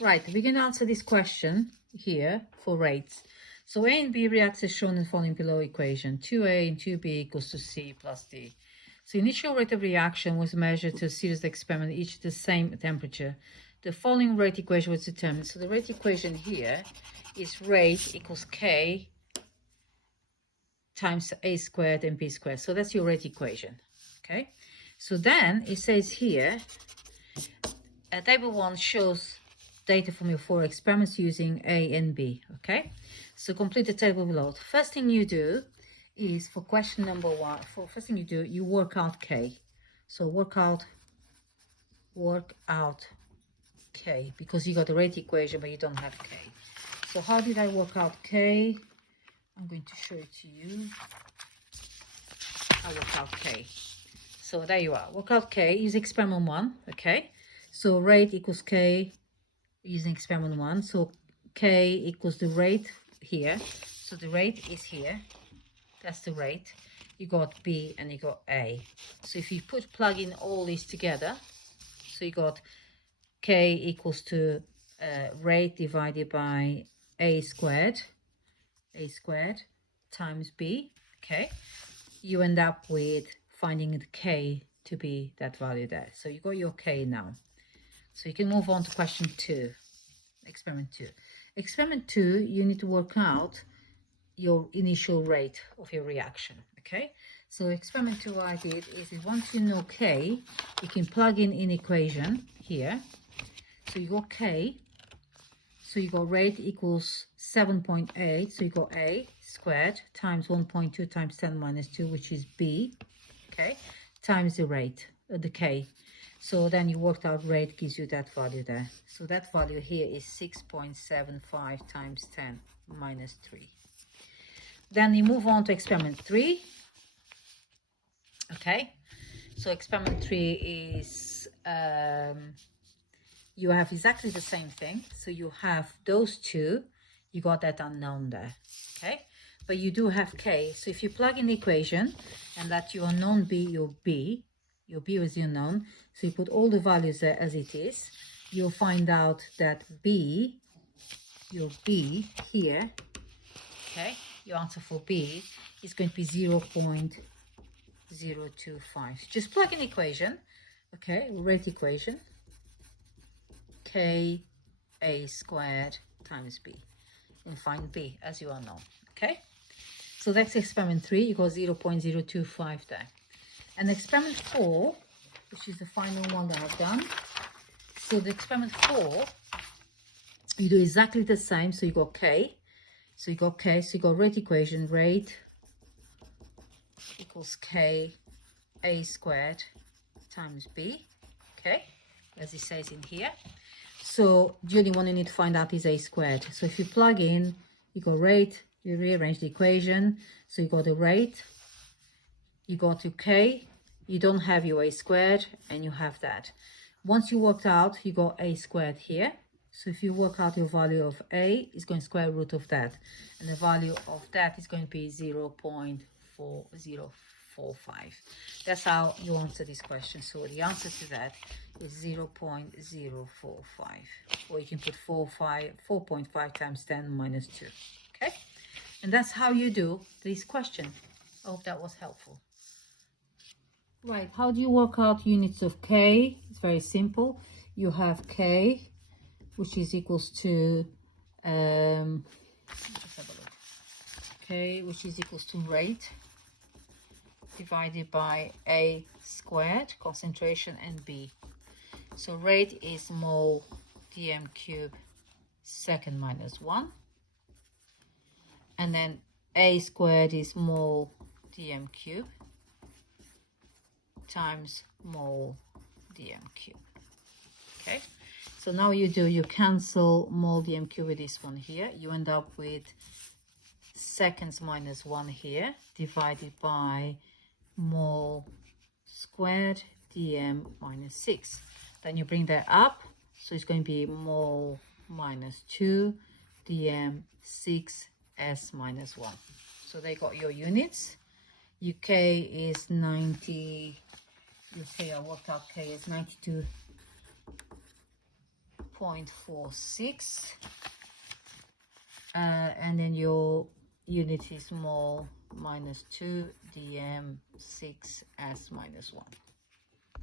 Right, we're going to answer this question here for rates. So A and B reacts as shown in the following below equation. 2A and 2B equals to C plus D. So initial rate of reaction was measured to a series of experiments, each at the same temperature. The following rate equation was determined. So the rate equation here is rate equals K times A squared and B squared. So that's your rate equation. Okay. So then it says here, table 1 shows data from your 4 experiments using A and B. Okay. So complete the table below. The first thing you do is for question number 1. First thing you do, you work out K. So work out K, because you got the rate equation but you don't have K. So how did I work out K? I'm going to show it to you. I work out K. So there you are. Work out K is experiment 1. Okay. So rate equals K using experiment 1. So K equals the rate here. So the rate is here. That's the rate. You got B and you got A. So if you plug in all these together, so you got K equals to rate divided by A squared times B. Okay. You end up with finding the K to be that value there. So you got your K now. So you can move on to question 2, experiment 2. Experiment 2, you need to work out your initial rate of your reaction. Okay. So experiment 2 I did is once you know K, you can plug in equation here. So you got K. So you got rate equals 7.8. So you got A squared times 1.2 times 10 minus 2, which is B, okay, times the rate, the K. So then you worked out rate gives you that value there. So that value here is 6.75 times 10 minus 3. Then you move on to experiment 3. Okay, so experiment 3 is you have exactly the same thing. So you have those two, you got that unknown there, okay? But you do have K. So if you plug in the equation and that your unknown B, your B was the unknown. So you put all the values there as it is. You'll find out that B, your B here, okay? Your answer for B is going to be 0.025. Just plug in the equation, okay? Rate equation. K A squared times B, and find B as you all know. Okay, so that's experiment 3. You got 0.025 there. And experiment 4, which is the final one that I've done. So the experiment 4, you do exactly the same. So you got K. So you got K. So you got rate equation. Rate equals K A squared times B. Okay, as it says in here. So the only one you need to find out is A squared. So if you plug in, you got rate, you rearrange the equation. So you got the rate, you go to K, you don't have your A squared, and you have that. Once you worked out, you got A squared here. So if you work out your value of A, it's going to square root of that. And the value of that is going to be 0.4045. That's how you answer this question. So the answer to that is 0.045, or you can put 4.5 times 10 minus 2. Okay, and that's how you do this question. I hope that was helpful. Right, how do you work out units of K? It's very simple. You have K, which is equals to let's have a look. K, which is equals to rate divided by A squared, concentration, and B. So rate is mole dm cube second minus 1. And then A squared is mole dm cube times mole dm cube. Okay, so now you cancel mole dm cube with this one here. You end up with seconds minus 1 here divided by mole squared dm minus 6. Then you bring that up, so it's going to be mole minus 2 dm 6s minus 1. So they got your units. UK is 90. UK, I worked out K is 2.46. And then your unity small minus 2 dm 6s minus 1.